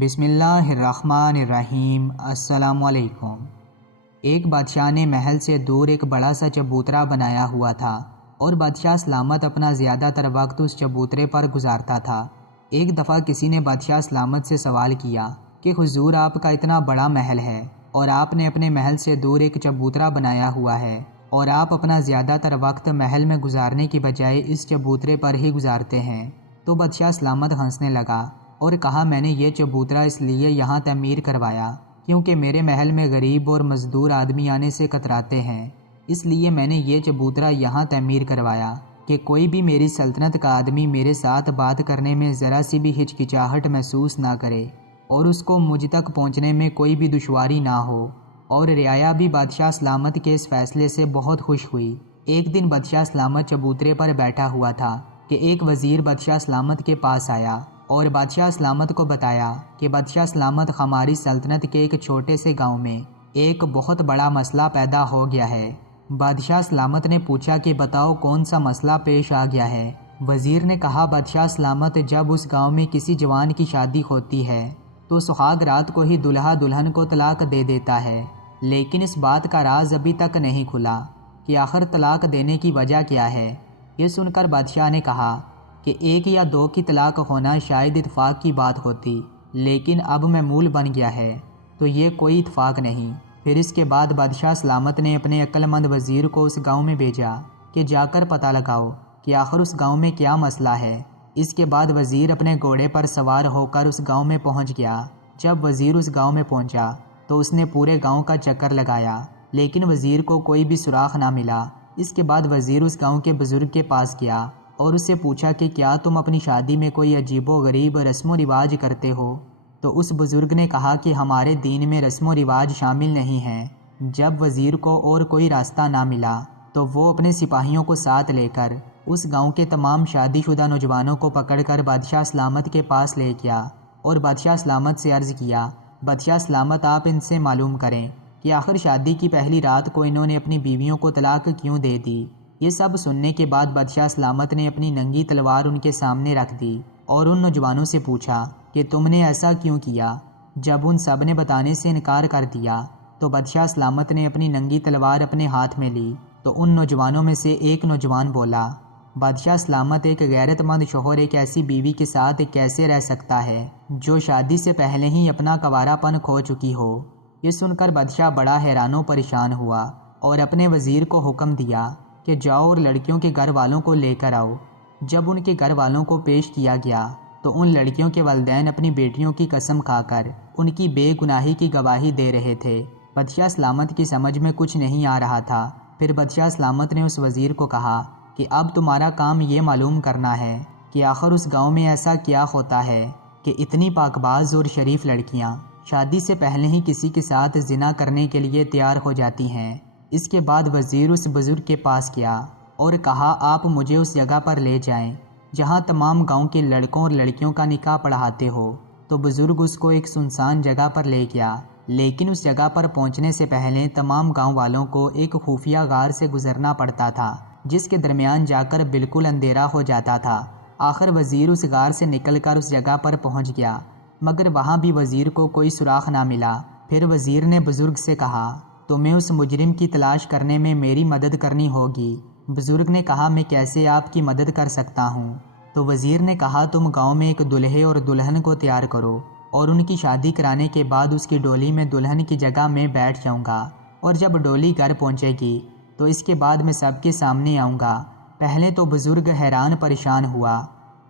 بسم اللہ الرحمن الرحیم۔ السلام علیکم۔ ایک بادشاہ نے محل سے دور ایک بڑا سا چبوترا بنایا ہوا تھا اور بادشاہ سلامت اپنا زیادہ تر وقت اس چبوترے پر گزارتا تھا۔ ایک دفعہ کسی نے بادشاہ سلامت سے سوال کیا کہ حضور، آپ کا اتنا بڑا محل ہے اور آپ نے اپنے محل سے دور ایک چبوترا بنایا ہوا ہے اور آپ اپنا زیادہ تر وقت محل میں گزارنے کی بجائے اس چبوترے پر ہی گزارتے ہیں۔ تو بادشاہ سلامت ہنسنے لگا اور کہا، میں نے یہ چبوترا اس لیے یہاں تعمیر کروایا کیونکہ میرے محل میں غریب اور مزدور آدمی آنے سے کتراتے ہیں، اس لیے میں نے یہ چبوترا یہاں تعمیر کروایا کہ کوئی بھی میری سلطنت کا آدمی میرے ساتھ بات کرنے میں ذرا سی بھی ہچکچاہٹ محسوس نہ کرے اور اس کو مجھ تک پہنچنے میں کوئی بھی دشواری نہ ہو۔ اور رعایا بھی بادشاہ سلامت کے اس فیصلے سے بہت خوش ہوئی۔ ایک دن بادشاہ سلامت چبوترے پر بیٹھا ہوا تھا کہ ایک وزیر بادشاہ سلامت کے پاس آیا اور بادشاہ سلامت کو بتایا کہ بادشاہ سلامت، ہماری سلطنت کے ایک چھوٹے سے گاؤں میں ایک بہت بڑا مسئلہ پیدا ہو گیا ہے۔ بادشاہ سلامت نے پوچھا کہ بتاؤ کون سا مسئلہ پیش آ گیا ہے۔ وزیر نے کہا، بادشاہ سلامت، جب اس گاؤں میں کسی جوان کی شادی ہوتی ہے تو سہاگ رات کو ہی دلہا دلہن کو طلاق دے دیتا ہے، لیکن اس بات کا راز ابھی تک نہیں کھلا کہ آخر طلاق دینے کی وجہ کیا ہے۔ یہ سن کر بادشاہ نے کہا کہ ایک یا دو کی طلاق ہونا شاید اتفاق کی بات ہوتی، لیکن اب معمول بن گیا ہے تو یہ کوئی اتفاق نہیں۔ پھر اس کے بعد بادشاہ سلامت نے اپنے عقل مند وزیر کو اس گاؤں میں بھیجا کہ جا کر پتہ لگاؤ کہ آخر اس گاؤں میں کیا مسئلہ ہے۔ اس کے بعد وزیر اپنے گھوڑے پر سوار ہو کر اس گاؤں میں پہنچ گیا۔ جب وزیر اس گاؤں میں پہنچا تو اس نے پورے گاؤں کا چکر لگایا، لیکن وزیر کو کوئی بھی سراغ نہ ملا۔ اس کے بعد وزیر اس گاؤں کے بزرگ کے پاس گیا اور اس سے پوچھا کہ کیا تم اپنی شادی میں کوئی عجیب و غریب رسم و رواج کرتے ہو؟ تو اس بزرگ نے کہا کہ ہمارے دین میں رسم و رواج شامل نہیں ہیں۔ جب وزیر کو اور کوئی راستہ نہ ملا تو وہ اپنے سپاہیوں کو ساتھ لے کر اس گاؤں کے تمام شادی شدہ نوجوانوں کو پکڑ کر بادشاہ سلامت کے پاس لے گیا اور بادشاہ سلامت سے عرض کیا، بادشاہ سلامت، آپ ان سے معلوم کریں کہ آخر شادی کی پہلی رات کو انہوں نے اپنی بیویوں کو طلاق کیوں دے دی۔ یہ سب سننے کے بعد بادشاہ سلامت نے اپنی ننگی تلوار ان کے سامنے رکھ دی اور ان نوجوانوں سے پوچھا کہ تم نے ایسا کیوں کیا؟ جب ان سب نے بتانے سے انکار کر دیا تو بادشاہ سلامت نے اپنی ننگی تلوار اپنے ہاتھ میں لی تو ان نوجوانوں میں سے ایک نوجوان بولا، بادشاہ سلامت، ایک غیرت مند شوہر ایک ایسی بیوی کے ساتھ کیسے رہ سکتا ہے جو شادی سے پہلے ہی اپنا کنوارا پن کھو چکی ہو؟ یہ سن کر بادشاہ بڑا حیران و پریشان ہوا اور اپنے وزیر کو حکم دیا کہ جاؤ اور لڑکیوں کے گھر والوں کو لے کر آؤ۔ جب ان کے گھر والوں کو پیش کیا گیا تو ان لڑکیوں کے والدین اپنی بیٹیوں کی قسم کھا کر ان کی بے گناہی کی گواہی دے رہے تھے۔ بادشاہ سلامت کی سمجھ میں کچھ نہیں آ رہا تھا۔ پھر بادشاہ سلامت نے اس وزیر کو کہا کہ اب تمہارا کام یہ معلوم کرنا ہے کہ آخر اس گاؤں میں ایسا کیا ہوتا ہے کہ اتنی پاک باز اور شریف لڑکیاں شادی سے پہلے ہی کسی کے ساتھ زنا کرنے کے لیے تیار ہو جاتی ہیں۔ اس کے بعد وزیر اس بزرگ کے پاس گیا اور کہا، آپ مجھے اس جگہ پر لے جائیں جہاں تمام گاؤں کے لڑکوں اور لڑکیوں کا نکاح پڑھاتے ہو۔ تو بزرگ اس کو ایک سنسان جگہ پر لے گیا، لیکن اس جگہ پر پہنچنے سے پہلے تمام گاؤں والوں کو ایک خفیہ غار سے گزرنا پڑتا تھا جس کے درمیان جا کر بالکل اندھیرا ہو جاتا تھا۔ آخر وزیر اس غار سے نکل کر اس جگہ پر پہنچ گیا، مگر وہاں بھی وزیر کو کوئی سراغ نہ ملا۔ پھر وزیر نے بزرگ سے کہا، تمہیں اس مجرم کی تلاش کرنے میں میری مدد کرنی ہوگی۔ بزرگ نے کہا، میں کیسے آپ کی مدد کر سکتا ہوں؟ تو وزیر نے کہا، تم گاؤں میں ایک دلہے اور دلہن کو تیار کرو اور ان کی شادی کرانے کے بعد اس کی ڈولی میں دلہن کی جگہ میں بیٹھ جاؤں گا، اور جب ڈولی گھر پہنچے گی تو اس کے بعد میں سب کے سامنے آؤں گا۔ پہلے تو بزرگ حیران پریشان ہوا،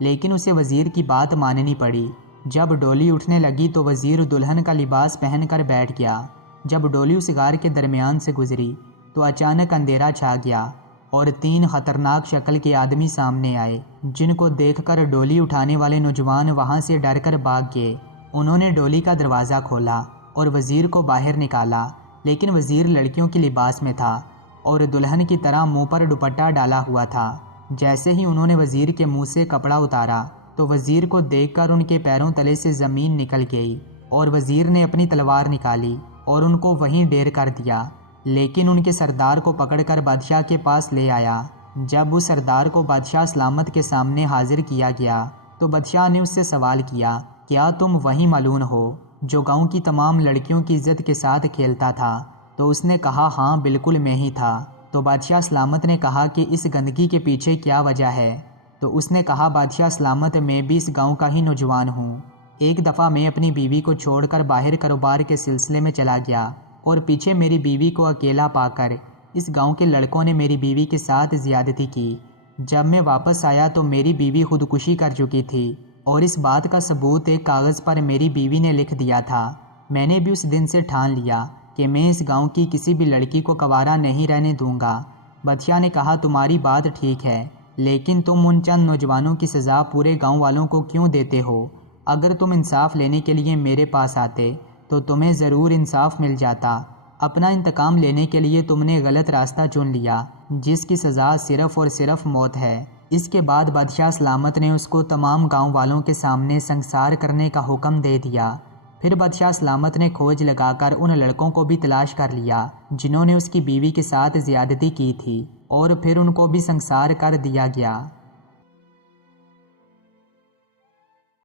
لیکن اسے وزیر کی بات ماننی پڑی۔ جب ڈولی اٹھنے لگی تو وزیر دلہن کا لباس پہن کر بیٹھ گیا۔ جب ڈولی اس غار کے درمیان سے گزری تو اچانک اندھیرا چھا گیا اور 3 خطرناک شکل کے آدمی سامنے آئے، جن کو دیکھ کر ڈولی اٹھانے والے نوجوان وہاں سے ڈر کر بھاگ گئے۔ انہوں نے ڈولی کا دروازہ کھولا اور وزیر کو باہر نکالا، لیکن وزیر لڑکیوں کے لباس میں تھا اور دلہن کی طرح منہ پر دوپٹہ ڈالا ہوا تھا۔ جیسے ہی انہوں نے وزیر کے منہ سے کپڑا اتارا تو وزیر کو دیکھ کر ان کے پیروں تلے سے زمین نکل گئی اور وزیر نے اپنی تلوار نکالی اور ان کو وہیں ڈیر کر دیا، لیکن ان کے سردار کو پکڑ کر بادشاہ کے پاس لے آیا۔ جب اس سردار کو بادشاہ سلامت کے سامنے حاضر کیا گیا تو بادشاہ نے اس سے سوال کیا کہ کیا تم وہی ملعون ہو جو گاؤں کی تمام لڑکیوں کی عزت کے ساتھ کھیلتا تھا؟ تو اس نے کہا ہاں بالکل میں ہی تھا۔ تو بادشاہ سلامت نے کہا کہ اس گندگی کے پیچھے کیا وجہ ہے؟ تو اس نے کہا بادشاہ سلامت میں بھی اس گاؤں کا ہی نوجوان ہوں۔ ایک دفعہ میں اپنی بیوی کو چھوڑ کر باہر کاروبار کے سلسلے میں چلا گیا اور پیچھے میری بیوی کو اکیلا پا کر اس گاؤں کے لڑکوں نے میری بیوی کے ساتھ زیادتی کی۔ جب میں واپس آیا تو میری بیوی خودکشی کر چکی تھی اور اس بات کا ثبوت ایک کاغذ پر میری بیوی نے لکھ دیا تھا۔ میں نے بھی اس دن سے ٹھان لیا کہ میں اس گاؤں کی کسی بھی لڑکی کو کنوارا نہیں رہنے دوں گا۔ بادشاہ نے کہا تمہاری بات ٹھیک ہے، لیکن تم ان چند نوجوانوں کی سزا پورے گاؤں والوں کو کیوں دیتے ہو؟ اگر تم انصاف لینے کے لیے میرے پاس آتے تو تمہیں ضرور انصاف مل جاتا۔ اپنا انتقام لینے کے لیے تم نے غلط راستہ چن لیا، جس کی سزا صرف اور صرف موت ہے۔ اس کے بعد بادشاہ سلامت نے اس کو تمام گاؤں والوں کے سامنے سنگسار کرنے کا حکم دے دیا۔ پھر بادشاہ سلامت نے کھوج لگا کر ان لڑکوں کو بھی تلاش کر لیا جنہوں نے اس کی بیوی کے ساتھ زیادتی کی تھی، اور پھر ان کو بھی سنگسار کر دیا گیا۔